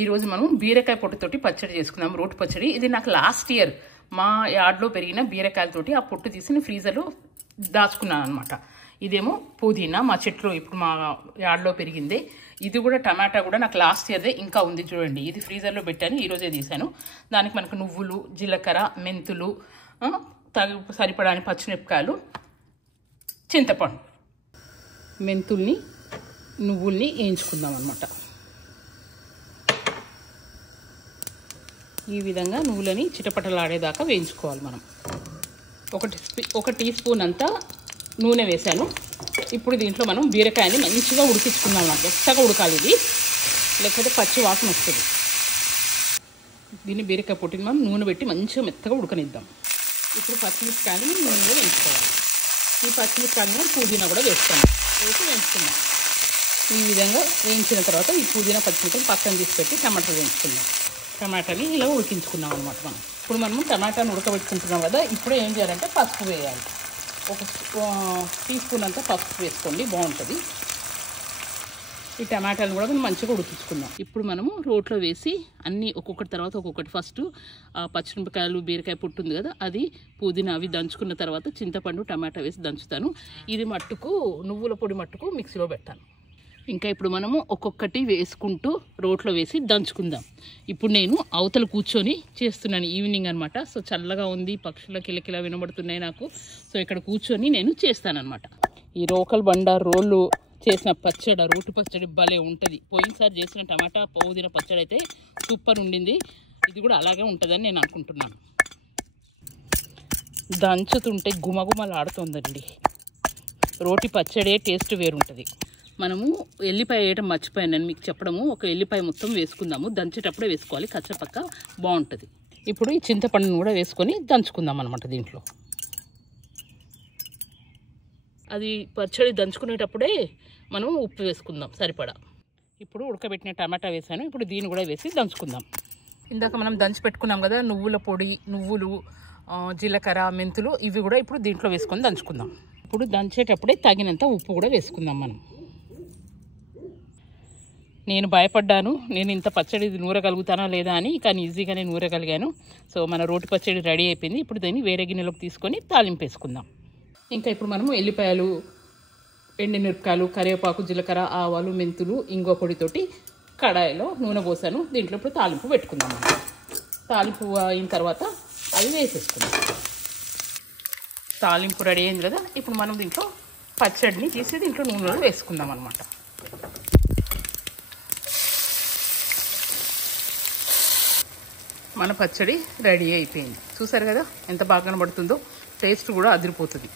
ఈరోజు మనం బీరకాయ పొట్టుతోటి పచ్చడి చేసుకుందాం, రోటి పచ్చడి. ఇది నాకు లాస్ట్ ఇయర్ మా యార్డ్లో పెరిగిన బీరకాయలతోటి ఆ పొట్టు తీసి నేను ఫ్రీజర్లో దాచుకున్నాను అనమాట. ఇదేమో పుదీనా మా చెట్లో ఇప్పుడు మా యార్డ్లో పెరిగింది. ఇది కూడా టమాటా కూడా నాకు లాస్ట్ ఇయర్దే ఇంకా ఉంది చూడండి. ఇది ఫ్రీజర్లో పెట్టాను, ఈరోజే తీసాను. దానికి మనకు నువ్వులు, జీలకర్ర, మెంతులు, సరిపడాని పచ్చిమిరపకాయలు, చింతపండు. మెంతుల్ని నువ్వుల్ని వేయించుకుందాం అన్నమాట. ఈ విధంగా నువ్వులని చిటపటలాడేదాకా వేయించుకోవాలి మనం. ఒక టీ స్పూన్ అంతా నూనె వేసాను. ఇప్పుడు దీంట్లో మనం బీరకాయని మంచిగా ఉడికించుకుందాం అన్నమాట. మెత్తగా ఉడకాలి ఇది, లేకపోతే పచ్చి వాసన వస్తుంది. దీన్ని బీరకాయ పొట్టిని మనం నూనె పెట్టి మంచిగా మెత్తగా ఉడకనిద్దాం. ఇప్పుడు పచ్చిమిరపకాయని నూనెలో వేయించుకోవాలి. ఈ పచ్చిమిరపకాయని పుదీనా కూడా వేసి వేయించుకుందాం. ఈ విధంగా వేయించిన తర్వాత ఈ పుదీనా పచ్చిమిరపకాయలు పక్కన తీసి పెట్టి టమాటాలు వేయించుకుందాం. టమాటాని ఇలా ఉడికించుకున్నాం అనమాట మనం. ఇప్పుడు మనం టమాటాని ఉడకబెట్టుకుంటున్నాం కదా. ఇప్పుడు ఏం చేయాలంటే పసుపు వేయాలి. ఒక టీ స్పూన్ అంతా పసుపు వేసుకోండి, బాగుంటుంది. ఈ టమాటాలు కూడా మనం మంచిగా ఉడికించుకుందాం. ఇప్పుడు మనము రోట్లో వేసి అన్నీ ఒక్కొక్కటి తర్వాత ఒక్కొక్కటి, ఫస్ట్ పచ్చిమిరపకాయలు, బీరకాయ పొట్టు ఉంది కదా, అది పుదీనా అవి దంచుకున్న తర్వాత చింతపండు, టమాటా వేసి దంచుతాను. ఇది మట్టుకు నువ్వుల పొడి మట్టుకు మిక్సీలో పెడతాను. ఇంకా ఇప్పుడు మనము ఒక్కొక్కటి వేసుకుంటూ రోట్లో వేసి దంచుకుందాం. ఇప్పుడు నేను అవతల కూర్చొని చేస్తున్నాను, ఈవినింగ్ అనమాట. సో చల్లగా ఉంది, పక్షుల కిలకిలా వినబడుతున్నాయి నాకు. సో ఇక్కడ కూర్చొని నేను చేస్తానన్నమాట. ఈ రోకల్ బండ రోళ్ళు చేసిన పచ్చడి, రోటి పచ్చడి భలే ఉంటుంది. పోయినసారి చేసిన టమాటా పుదీనా పచ్చడి అయితే సూపర్ ఉండింది. ఇది కూడా అలాగే ఉంటుందని నేను అనుకుంటున్నాను. దంచుతుంటే గుమగుమలాడుతుందండి. రోటి పచ్చడే టేస్ట్ వేరుంటుంది. మనము ఎల్లిపాయ వేయటం మర్చిపోయాను నేను మీకు చెప్పడము. ఒక ఎల్లిపాయ మొత్తం వేసుకుందాము, దంచేటప్పుడే వేసుకోవాలి, కచ్చపక్క బాగుంటుంది. ఇప్పుడు ఈ చింతపండును కూడా వేసుకొని దంచుకుందాం అనమాట. దీంట్లో అది పచ్చడి దంచుకునేటప్పుడే మనం ఉప్పు వేసుకుందాం సరిపడా. ఇప్పుడు ఉడకబెట్టిన టమాటా వేసాను. ఇప్పుడు దీన్ని కూడా వేసి దంచుకుందాం. ఇందాక మనం దంచి పెట్టుకున్నాం కదా నువ్వుల పొడి, నువ్వులు, జీలకర్ర, మెంతులు, ఇవి కూడా ఇప్పుడు దీంట్లో వేసుకొని దంచుకుందాం. ఇప్పుడు దంచేటప్పుడే తగినంత ఉప్పు కూడా వేసుకుందాం మనం. నేను భయపడ్డాను, నేను ఇంత పచ్చడి నూరగలుగుతానా లేదా అని, కానీ ఈజీగానే నూరగలిగాను. సో మన రోటి పచ్చడి రెడీ అయిపోయింది. ఇప్పుడు దీన్ని వేరే గిన్నెలోకి తీసుకొని తాలింపు వేసుకుందాం. ఇంకా ఇప్పుడు మనము ఎల్లిపాయలు, ఎండుమిరపకాయలు, కరివేపాకు, జీలకర్ర, ఆవాలు, మెంతులు, ఇంగువ పొడితోటి కడాయిలో నూనె పోసాను. దీంట్లో ఇప్పుడు తాలింపు పెట్టుకుందాం. తాలింపు అయిన తర్వాత అవి వేసేసుకుందాం. తాలింపు రెడీ అయింది కదా. ఇప్పుడు మనం దీంట్లో పచ్చడిని తీసి దీంట్లో నూనెలో వేసుకుందాం అన్నమాట. మన పచ్చడి రెడీ అయిపోయింది. చూసారు కదా ఎంత బాగా కనబడుతుందో. టేస్ట్ కూడా అదిరిపోతుంది.